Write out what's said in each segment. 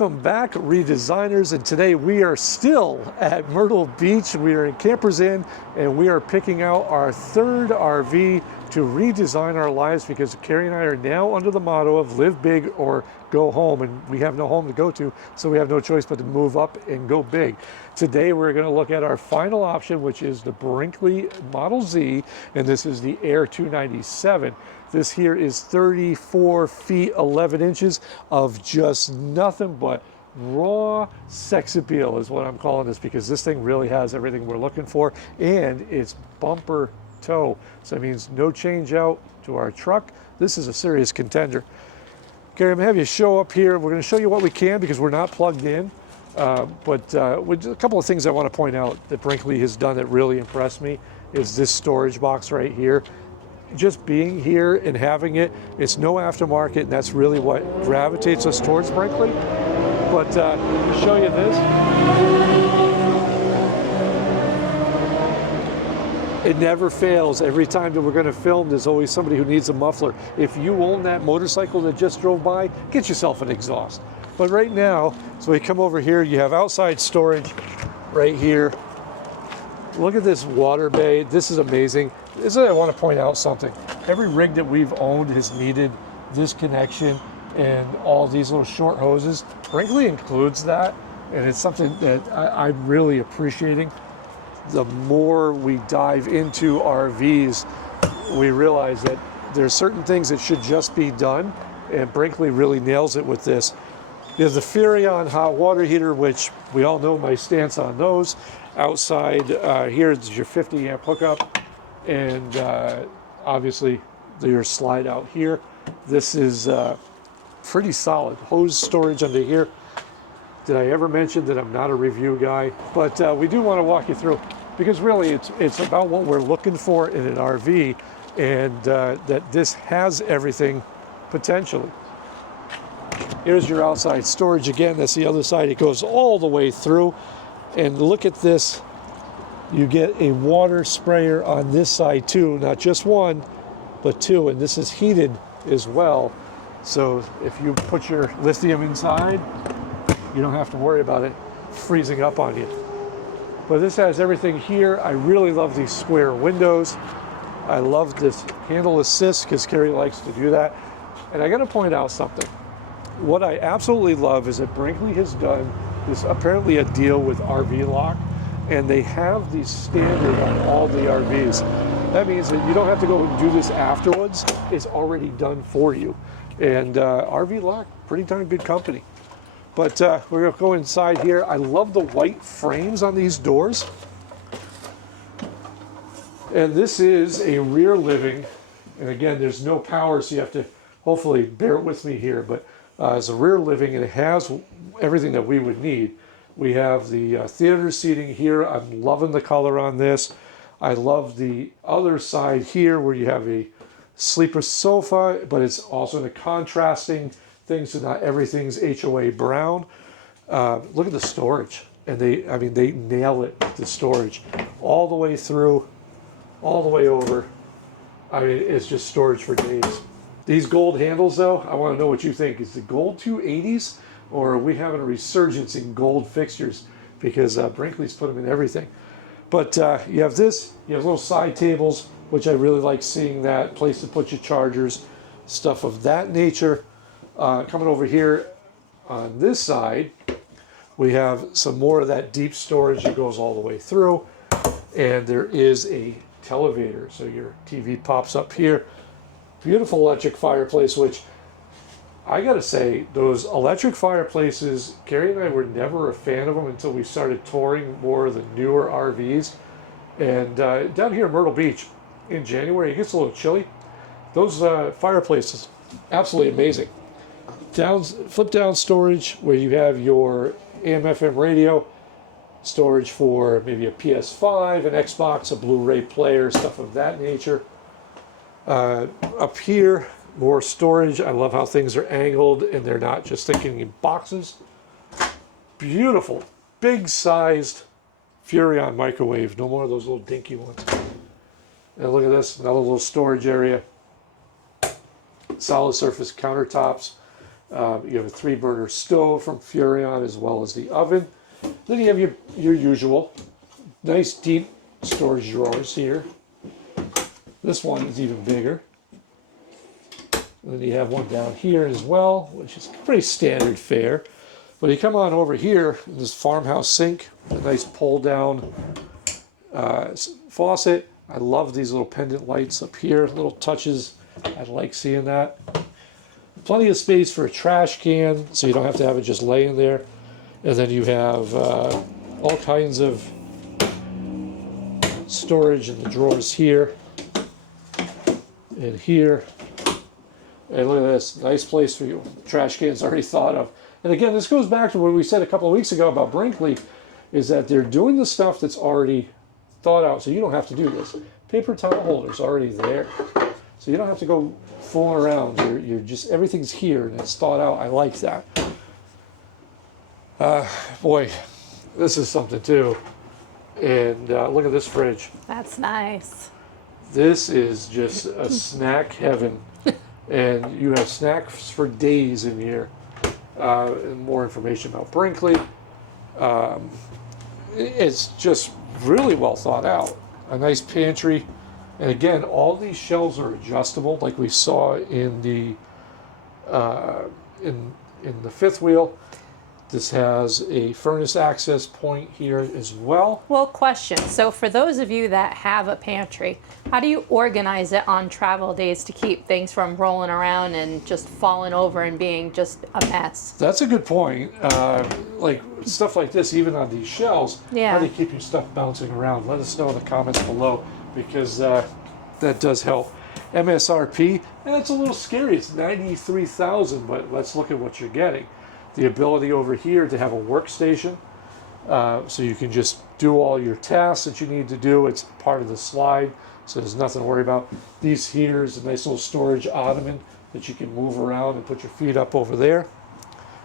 Welcome back, redesigners, and today we are still at Myrtle Beach. We are in Campers Inn, and we are picking out our third RV to redesign our lives, because Carrie and I are now under the motto of live big or go home, and we have no home to go to, so we have no choice but to move up and go big. Today we're going to look at our final option, which is the Brinkley Model Z, and this is the Air 297. This here is 34 feet 11 inches of just nothing but raw sex appeal is what I'm calling this, because this thing really has everything we're looking for, and it's bumper tow. So that means no change out to our truck. This is a serious contender. Gary, I'm gonna have you show up here. We're gonna show you what we can, because we're not plugged in. With a couple of things I want to point out that Brinkley has done that really impressed me is this storage box right here. Just being here and having it, it's no aftermarket, and that's really what gravitates us towards Brinkley. But to show you this, it never fails. Every time that we're going to film, there's always somebody who needs a muffler. If you own that motorcycle that just drove by, get yourself an exhaust. But right now, so we come over here, you have outside storage right here. Look at this water bay. This is amazing. I want to point out something. Every rig that we've owned has needed this connection and all these little short hoses. Brinkley includes that, and it's something that I'm really appreciating. The more we dive into RVs, we realize that there's certain things that should just be done, and Brinkley really nails it with this. There's the Furrion hot water heater, which we all know my stance on those. Outside here is your 50 amp hookup, and obviously your slide out here. This is pretty solid. Hose storage under here. Did I ever mention that I'm not a review guy? But we do want to walk you through, because really it's about what we're looking for in an RV, and that this has everything potentially. Here's your outside storage again. That's the other side. It goes all the way through. And look at this. You get a water sprayer on this side too, not just one, but two. And this is heated as well. So if you put your lithium inside, you don't have to worry about it freezing up on you. But this has everything here. I really love these square windows. I love this handle assist, because Carrie likes to do that. And I got to point out something. What I absolutely love is that Brinkley has done this, apparently a deal with RV Lock, and they have these standard on all the RVs. That means that you don't have to go and do this afterwards. It's already done for you. And RV Lock, pretty darn good company. But we're going to go inside here. I love the white frames on these doors. And this is a rear living. And again, there's no power, so you have to hopefully bear with me here. But it's a rear living, and it has everything that we would need. We have the theater seating here. I'm loving the color on this. I love the other side here where you have a sleeper sofa, but it's also in a contrasting thing, so not everything's HOA brown. Look at the storage, and they nail it with the storage all the way through, all the way over. I mean, it's just storage for days. These gold handles, though, I want to know what you think. Is the gold 280s, or are we having a resurgence in gold fixtures? Because Brinkley's put them in everything. But you have this, you have little side tables, which I really like seeing that, place to put your chargers, stuff of that nature. Coming over here on this side, we have some more of that deep storage that goes all the way through. And there is a televator, so your TV pops up here. Beautiful electric fireplace, which I gotta say, those electric fireplaces, Carrie and I were never a fan of them until we started touring more of the newer RVs. And down here in Myrtle Beach in January, it gets a little chilly. Those fireplaces, absolutely amazing. Flip down storage where you have your AM/FM radio, storage for maybe a PS5, an Xbox, a Blu-ray player, stuff of that nature. Up here, more storage. I love how things are angled and they're not just thinking in boxes. Beautiful, big-sized Furrion microwave. No more of those little dinky ones. And look at this, another little storage area. Solid surface countertops. You have a 3-burner stove from Furrion as well as the oven. Then you have your usual nice deep storage drawers here. This one is even bigger. And then you have one down here as well, which is pretty standard fare. But you come on over here, this farmhouse sink, a nice pull down faucet. I love these little pendant lights up here, little touches. I like seeing that. Plenty of space for a trash can, so you don't have to have it just laying there. And then you have all kinds of storage in the drawers here and here. And look at this, nice place for you. Trash can's already thought of. And again, this goes back to what we said a couple of weeks ago about Brinkley, is that they're doing the stuff that's already thought out, so you don't have to do this. Paper towel holder's already there. So you don't have to go fooling around. You're just, everything's here and it's thought out. I like that. Boy, this is something too. And look at this fridge. That's nice. This is just a snack heaven. And you have snacks for days in here. And more information about Brinkley. It's just really well thought out. A nice pantry. And again, all these shelves are adjustable, like we saw in the fifth wheel. This has a furnace access point here as well. Well, question. So for those of you that have a pantry, how do you organize it on travel days to keep things from rolling around and just falling over and being just a mess? That's a good point. Like stuff like this, even on these shelves, Yeah. how do you keep your stuff bouncing around? Let us know in the comments below, because that does help. MSRP, and it's a little scary. It's $93,000, but let's look at what you're getting. The ability over here to have a workstation, so you can just do all your tasks that you need to do. It's part of the slide, so there's nothing to worry about. These here is a nice little storage ottoman that you can move around and put your feet up over there.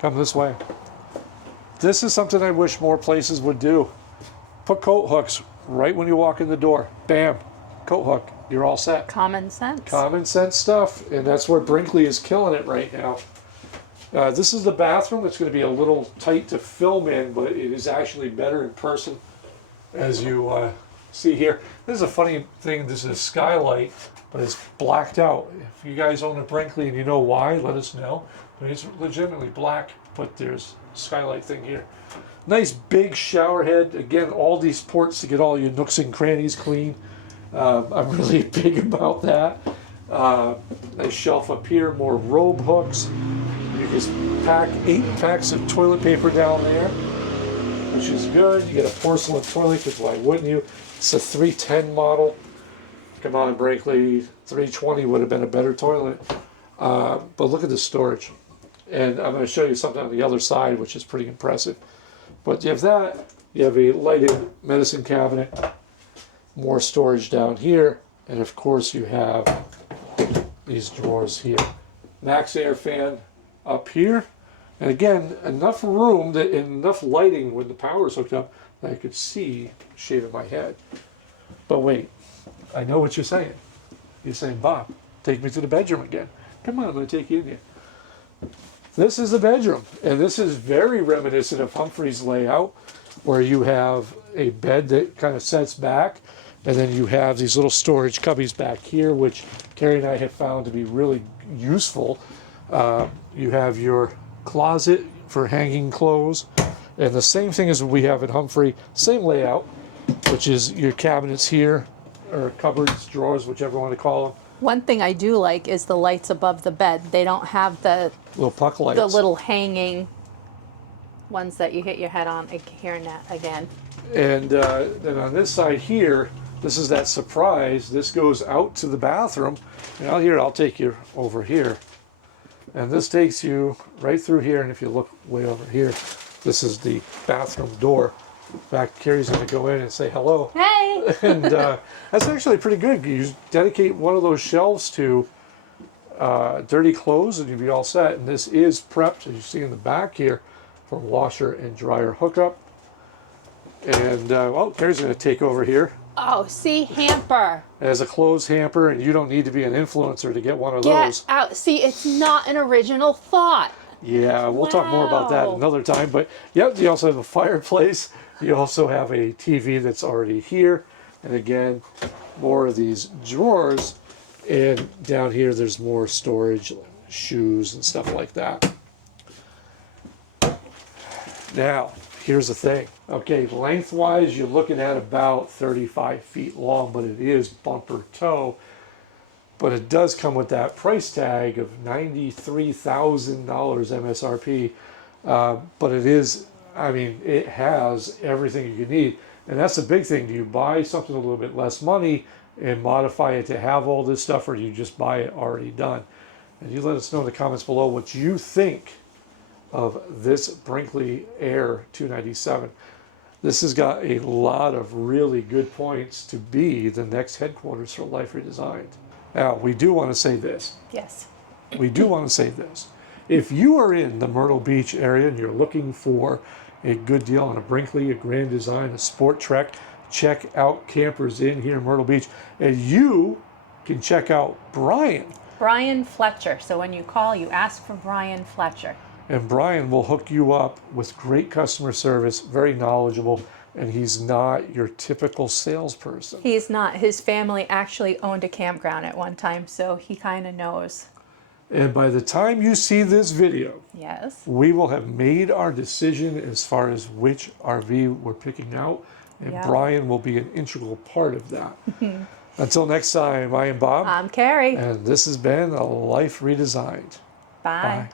Come this way. This is something I wish more places would do. Put coat hooks right when you walk in the door. Bam, coat hook. You're all set. Common sense. Common sense stuff, and that's where Brinkley is killing it right now. This is the bathroom. It's going to be a little tight to film in, but it is actually better in person, as you see here. This is a funny thing. This is a skylight, but it's blacked out. If you guys own a Brinkley and you know why, let us know. But it's legitimately black, but there's a skylight thing here. Nice big shower head. Again, all these ports to get all your nooks and crannies clean. I'm really big about that. Nice shelf up here, more robe hooks. You can pack 8 packs of toilet paper down there, which is good. You get a porcelain toilet, because why wouldn't you? It's a 310 model. Come on, Brinkley, 320 would have been a better toilet. But look at the storage. And I'm going to show you something on the other side, which is pretty impressive. But you have that. You have a lighted medicine cabinet. More storage down here. And of course you have these drawers here. Max air fan up here, and again, enough room that enough lighting when the power is hooked up that I could see the shape of my head. But wait, I know what you're saying. You're saying, Bob, take me to the bedroom again. Come on, I'm going to take you in here. This is the bedroom, and this is very reminiscent of Humphrey's layout, where you have a bed that kind of sets back, and then you have these little storage cubbies back here, which Carrie and I have found to be really useful. You have your closet for hanging clothes, and the same thing as we have at Humphrey, same layout, which is your cabinets here, or cupboards, drawers, whichever you want to call them. One thing I do like is the lights above the bed. They don't have the Little puck lights. the little hanging ones that you hit your head on. Hearing that again. And then on this side here, this is that surprise. This goes out to the bathroom. And out here, I'll take you over here. And this takes you right through here. And if you look way over here, this is the bathroom door. In fact, Carrie's going to go in and say hello. Hey! And that's actually pretty good. You dedicate one of those shelves to dirty clothes and you'll be all set. And this is prepped, as you see in the back here, for washer and dryer hookup. And, well, Carrie's going to take over here. Oh, see, hamper. As a clothes hamper, and you don't need to be an influencer to get one of Get those. out. See, it's not an original thought. Yeah, we'll talk more about that Wow. another time. But yep, you also have a fireplace. You also have a TV that's already here. And again, more of these drawers. And down here, there's more storage, shoes and stuff like that. Now, here's the thing. Okay, lengthwise, you're looking at about 35 feet long, but it is bumper tow. But it does come with that price tag of $93,000 MSRP. But it is, I mean, it has everything you need. And that's the big thing. Do you buy something a little bit less money and modify it to have all this stuff, or do you just buy it already done? And you let us know in the comments below what you think of this Brinkley Air 297. This has got a lot of really good points to be the next headquarters for Life Redesigned. Now, we do want to say this. Yes. We do want to say this. If you are in the Myrtle Beach area and you're looking for a good deal on a Brinkley, a Grand Design, a Sport Trek, check out Campers Inn here in Myrtle Beach. And you can check out Brian. Brian Fletcher. So when you call, you ask for Brian Fletcher. And Brian will hook you up with great customer service, very knowledgeable, and he's not your typical salesperson. He's not. His family actually owned a campground at one time, so he kind of knows. And by the time you see this video, Yes. we will have made our decision as far as which RV we're picking out, and Yeah. Brian will be an integral part of that. Until next time, I am Bob, I'm Carrie. and this has been a Life Redesigned. Bye. Bye.